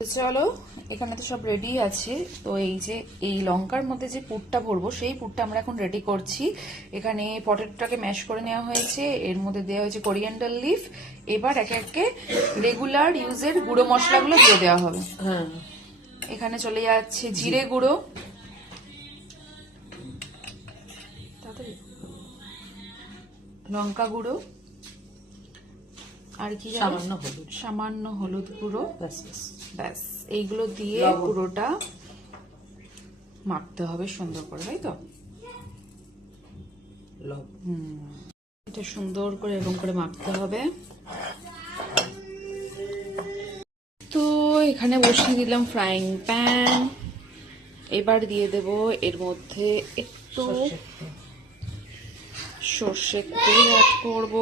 চলো, এখানে তো সব রেডি আছে। তো এই যে এই লঙ্কার মধ্যে যে পুরটা ভরবো সেই পুরটা আমরা এখন রেডি করছি। এখানে পটেটোটাকে ম্যাশ করে নেওয়া হয়েছে, এর মধ্যে দেওয়া হয়েছে কোরিয়ান্ডার লিফ। এবার একে একে রেগুলার ইউজের গুঁড়ো মশলাগুলো দিয়ে দেওয়া হবে। এখানে চলে যাচ্ছে জিরে গুঁড়ো, লঙ্কা গুঁড়ো, আর কি সামান্য হলুদ গুঁড়ো, ব্যাস। এইগুলো দিয়ে পুরোটা মাখতে হবে সুন্দর করে, তাই তো? এটা সুন্দর করে এরকম করে মাখতে হবে। তো এখানে বসিয়ে দিলাম ফ্রাইং প্যান। এবার দিয়ে দেব এর মধ্যে একটু সর্ষের তেল অ্যাড করব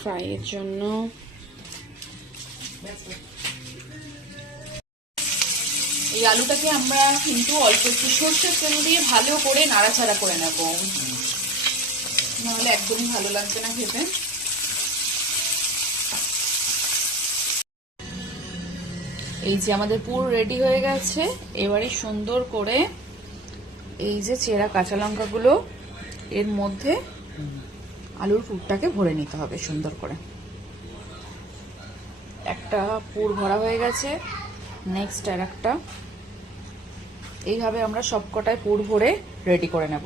ফ্রাইয়ের জন্য। এই আলুটাকে আমরা কিন্তু অল্প একটু সর্ষের তেল দিয়ে ভালো করে নাড়াচাড়া করে নেব, নাহলে একদমই ভালো লাগবে না খেতে। এই যে আমাদের পুর রেডি হয়ে গেছে। এবারে সুন্দর করে এই যে চেরা কাঁচা লঙ্কাগুলো এর মধ্যে আলুর পুরটাকে ভরে নিতে হবে সুন্দর করে। একটা পুর ভরা হয়ে গেছে, নেক্সট আর একটা। এইভাবে আমরা সবকটায় পুর ভরে রেডি করে নেব।